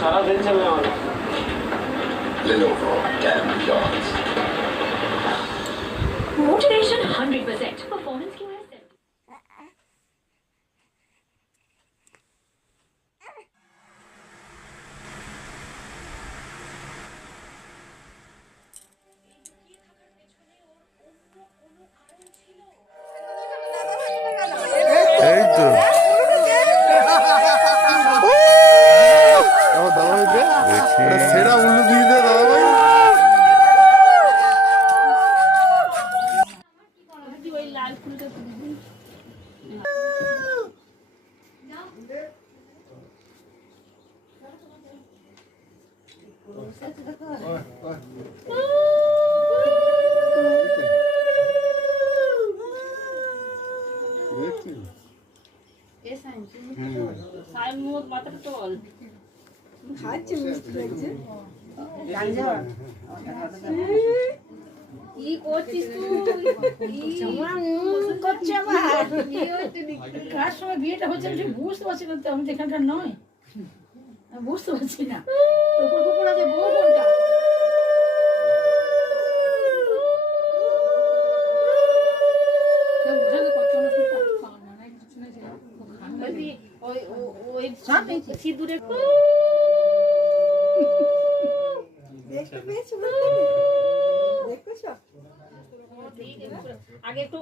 সারা দিন চলে আমার Lenovo Damn Yards. Motivation 100%. Performance की वजह से এই তো সেরা উল্লু দিয়ে দে দাদা ভাই। কি করছিস তুই? কার সময় বিয়েটা হচ্ছে আমি বুঝতে পারছি না, তো আমি এখানকার নয়, আমি বুঝতে পারছি না। উপর উপর আছে বউ কোনটা? সিঁদুরে আগে একটু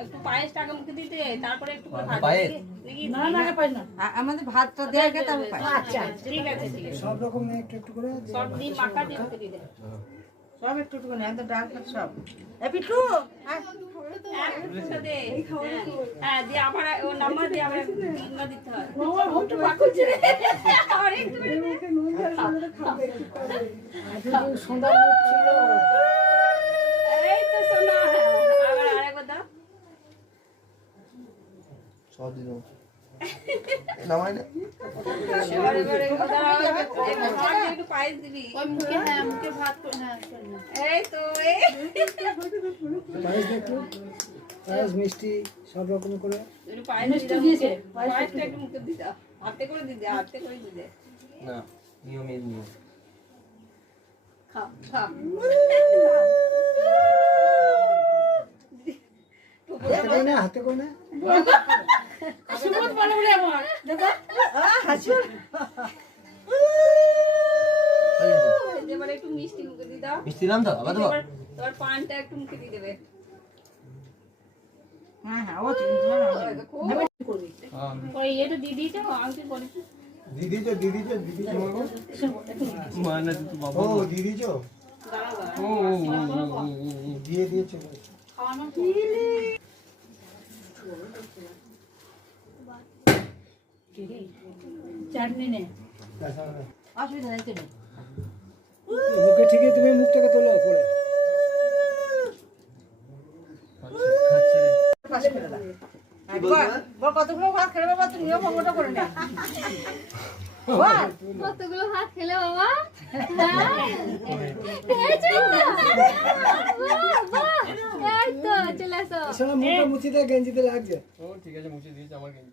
একটু পায়েস টাকা মুখে দিতে, তারপরে একটু আমাদের ভাতটা দেয়া গে তারপর আচ্ছা ঠিক আছে সব রকম একটু একটু করে সব ডিম মাখা দিয়ে মুখে দিয়ে দে, সব একটু একটু করে একদম ডাল ভাত সব পিটু দিতে হয়। পায়েস দিবি মুখে ভাত এই তো মিষ্টি সব রকম করে মিষ্টি দিয়েছে, পায়েসটা একটু মুখে দিতে হাতে করে দিতে হাতে করে দিতে না নিয়মের নিয়ম খা খা হাতে করে না সুমত বলে বলে আমার দাদা হাসি এবারে একটু মিষ্টি মুখে দিয়ে দাও, মিষ্টি নাম দাও আবার দাও তোর পানটা একটু মুখে দিয়ে দেবে। হ্যাঁ হ্যাঁ ওই এটা দিয়ে দিয়েছে আংটি পরেছে দিদি মানে তো বাবা ও দিদি চো ও দিয়ে দিয়েছে চাটনি নে অসুবিধা নেই কেন মুখে ঠিক আছে, তুমি মুখটাকে তোলো পড়ে কতগুলো ভাত খেলে বাবা তুমিও ভঙ্গটা করে নে কতগুলো ভাত খেলে বাবা এই তো চলে আসো মুখটা মুছিতে গেঞ্জিতে লাগছে ও ঠিক আছে মুছে দিয়েছে আমার গেঞ্জি